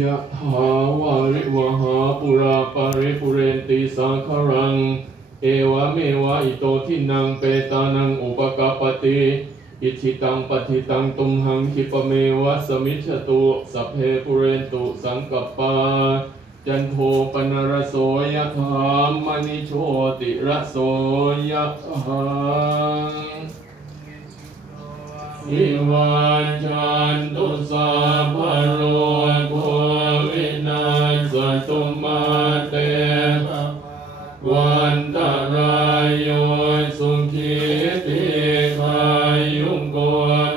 ยะถาวาริวหาปุราปาริปุเรนติสังขรัง เอวเมวะอิโตทินังเปตานังอุปกปปติอิชิตังปฏิตังตุมหังคิปะเมวะสมิจฉตุสัพเพปุเรนตุสังกปปาจันโทปนรสโสยะถามณิโชติระโสยะถาอิวันจัน วันตรายโยสุขีติขายุงโก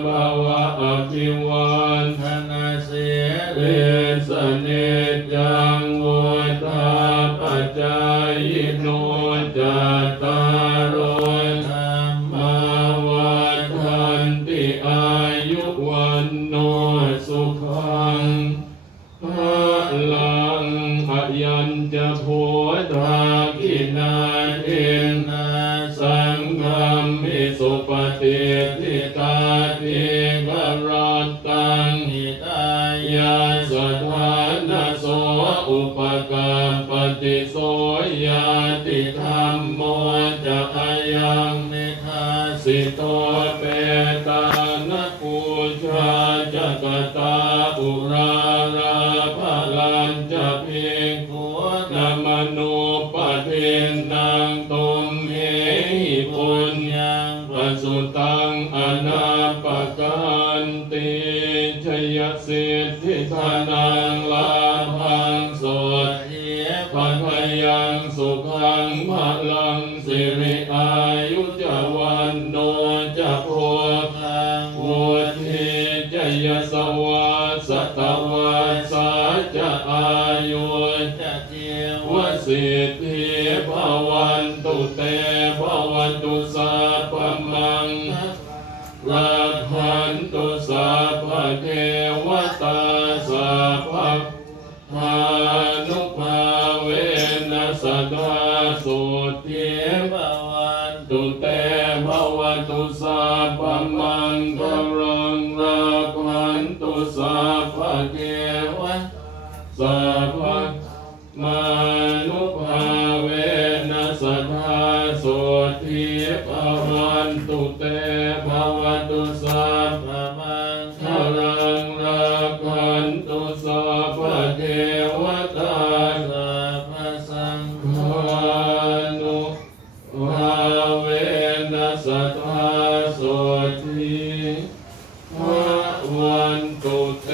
ภาวะอภิวันธนาเสเวสเนจังโวุฒาปัจจายโนจัตตารโอธรรมาวันทันติอายุวันโนสุขัง ตาทิกรัตตังหิตายาสถานาโสอุปกาปฏิโสยาติธรรมโมจะอายังเมธาสิโตเปตานปูชาจักตาอุราราภลันจะเพียงโคตมโนปะเทนา งอนาปกันติชยสิทธิธานังลาภังสดเหียปัทยังสุขังพลังสิริอายุจวันโนจะโพธังวุฒิจยสวาสตวาสาจะอายุจะเจียวสิทธิภวันตุเตภวันตุสัพพมัง รักขันตุสัพพะเทวตาสัพพะพานุภาเวนัสดาสุทิภวันตุเตภวตุสัพพมังคลังรักขันตุสัพพเทวสัพพะมานุภาเวนัสดาสุทิภวันตุเต นตุสัพพะเทวตาสัพสังฆานุภาเวนัสดาโสุทิภวันตุเต